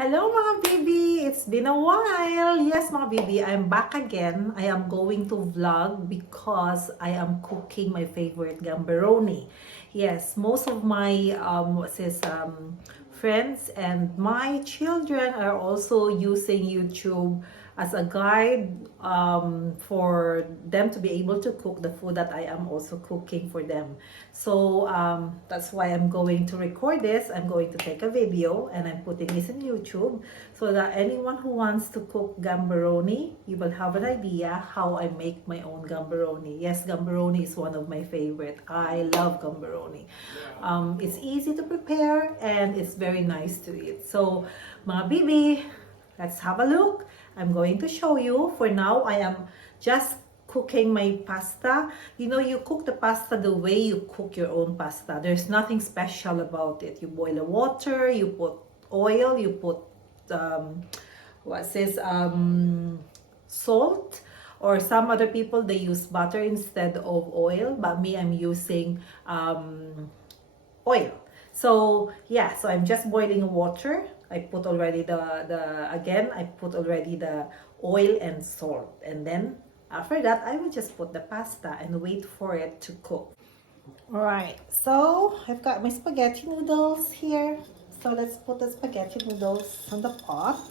Hello mga baby! It's been a while! Yes mga baby, I'm back again. I am going to vlog because I am cooking my favorite gamberoni. Yes, most of my friends and my children are also using YouTube as a guide for them to be able to cook the food that I am also cooking for them. So that's why I'm going to record this. I'm going to take a video and I'm putting this in YouTube so that anyone who wants to cook gamberoni, you will have an idea how I make my own gamberoni. Yes, gamberoni is one of my favorite. I love gamberoni. It's easy to prepare and it's very nice to eat. So mga bibi, let's have a look. I'm going to show you. For now, I am just cooking my pasta. You know, you cook the pasta the way you cook your own pasta. There's nothing special about it. You boil the water, you put oil, you put salt, or some other people they use butter instead of oil, but me, I'm using oil. So yeah, so I'm just boiling water. I put already I put already the oil and salt, and then after that I will just put the pasta and wait for it to cook. All right, so I've got my spaghetti noodles here. So let's put the spaghetti noodles on the pot.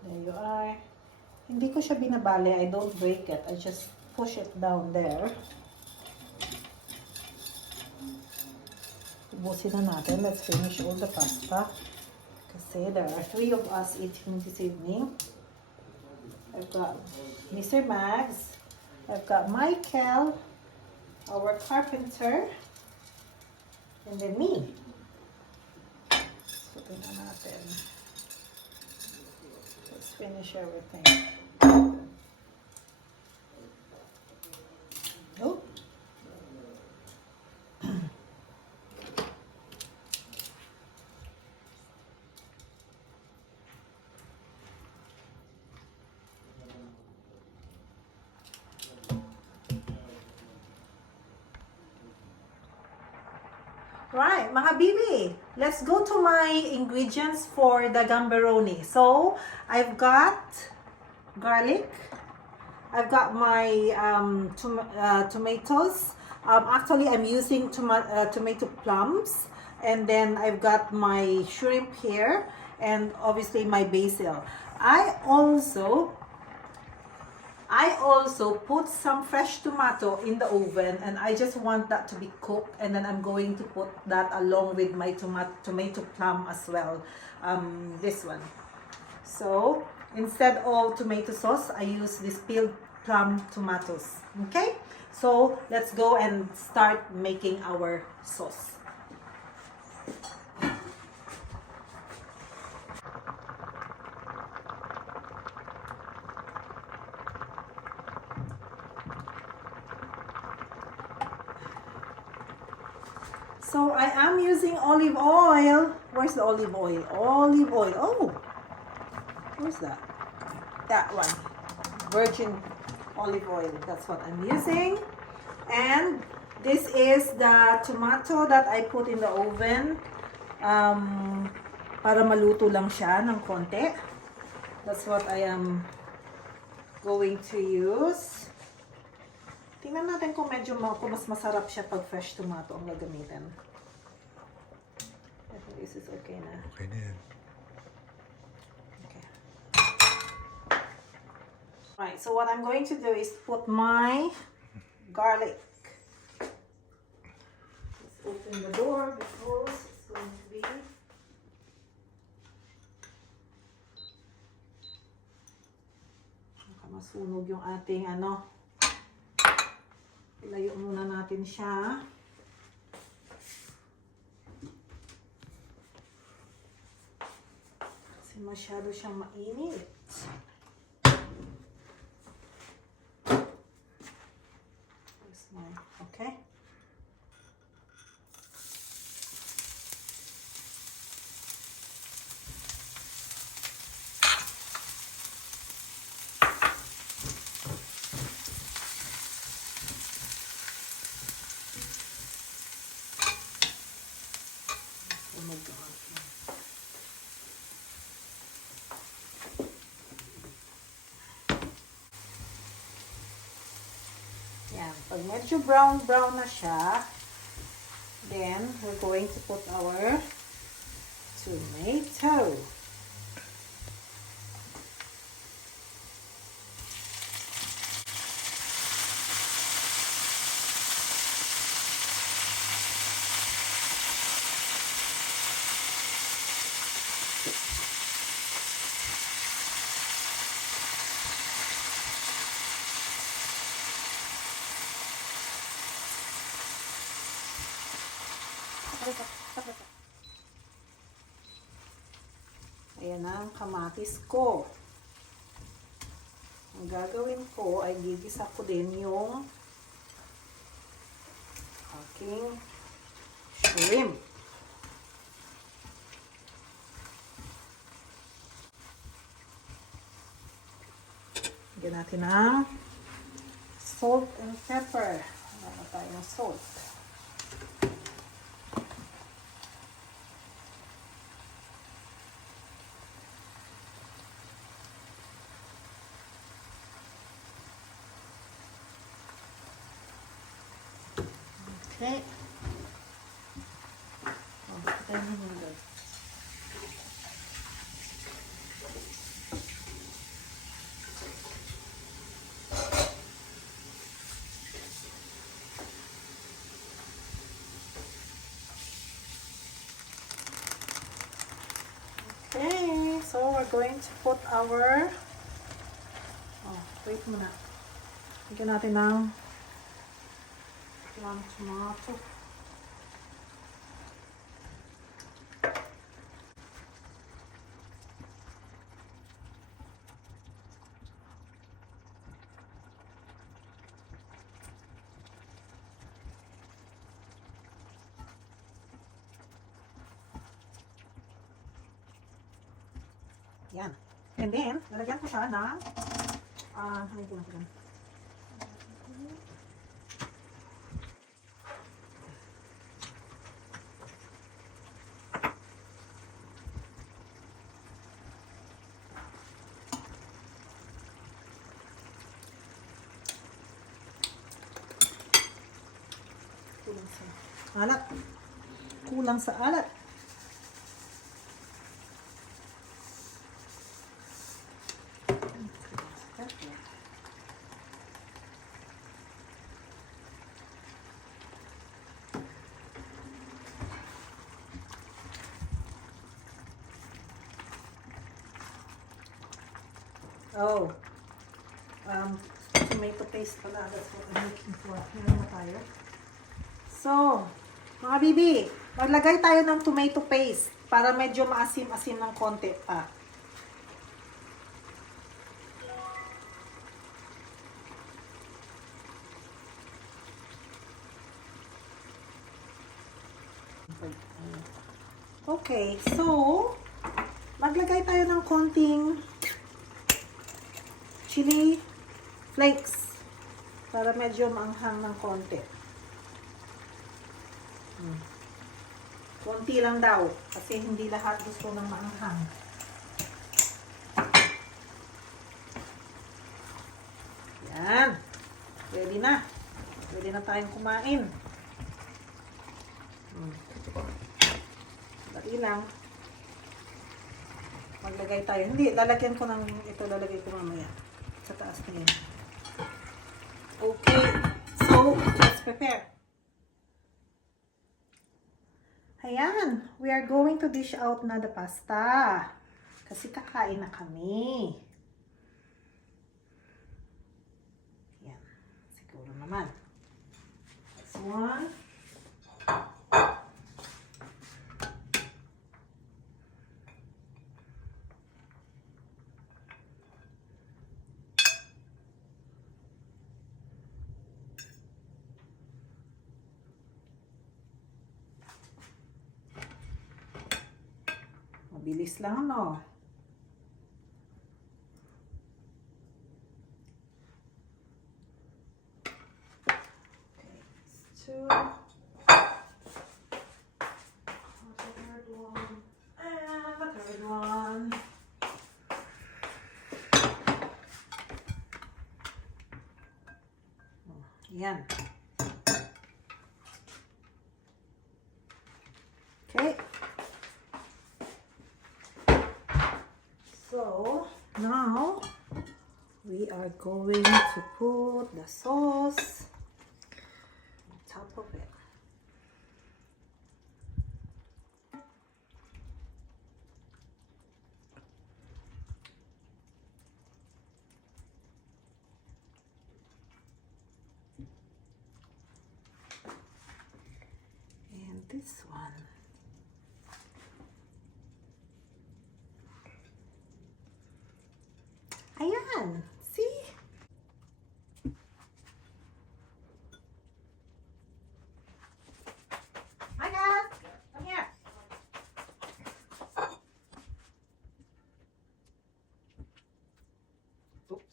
There you are. Hindi ko siya binabali. I don't break it. I just push it down there. Ubusin na natin. Let's finish all the pasta. Kasi there are 3 of us eating this evening. I've got Mr. Mags. I've got Michael, our carpenter, and then me. So, tingnan natin. Let's finish everything. Oh. Right, mga bibi, let's go to my ingredients for the gamberoni. So, I've got garlic. I've got my tomatoes. Actually, I'm using tomato plums. And then I've got my shrimp here. And obviously my basil. I also put some fresh tomato in the oven, and I just want that to be cooked, and then I'm going to put that along with my tomato plum as well, this one. So instead of tomato sauce, I use this peeled plum tomatoes. Okay, so let's go and start making our sauce. So I am using olive oil. Where's the olive oil? Olive oil. Oh, where's that? That one. Virgin olive oil. That's what I'm using. And this is the tomato that I put in the oven. Para maluto lang siya ng konti. That's what I am going to use. Tingnan natin kung kung mas masarap siya pag fresh tomato ang gagamitin. I think this is okay na. Okay na yan. Okay. Right, so what I'm going to do is put my garlic. Let's open the door because it's going to be... Masunog yung ating ilayo muna natin siya. Kasi masyado siyang mainit. Okay. Yan. Pag medyo brown na siya, then we're going to put our tomato. Ayan ang kamatis ko. Ang gagawin ko ay gigisa ko din yung aking shrimp. Lagyan natin ng salt and pepper. Wala tayo ng salt. Okay. Oh, tayo na muna. Okay, so we're going to put our wait muna. Lagyan natin ng tomato. Yan. And then, lalagyan ko siya ng halagyan natin. Kulang sa alat. Kulang sa alat. Oh, tomato paste pala. That's what I'm looking for. Meron na tayo. So, mga bibi, maglagay tayo ng tomato paste para medyo maasim-asim ng konti pa. Okay, so, maglagay tayo ng konting chili flakes para medyo maanghang ng konti. Konti lang daw kasi hindi lahat gusto ng maanghang. Yan. Ready na. Ready na tayong kumain. Dali lang. Maglagay tayo. Hindi, lalagyan ko ng ito. Lalagay ko mamaya. Sa taas na yan. Okay. So, let's prepare. Ayan. We are going to dish out na the pasta. Kasi kakain na kami. Yan. Siguro naman. That's one. Mabilis lang, no? Okay, two. The third one. And the third one. Yan. Okay. So, now we are going to put the sauce on top of it. And this one. Ayan! See? Hi guys! Come here! Oops.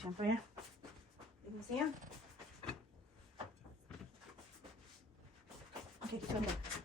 Siyempre yan. Tignan siya. Okay, dito na.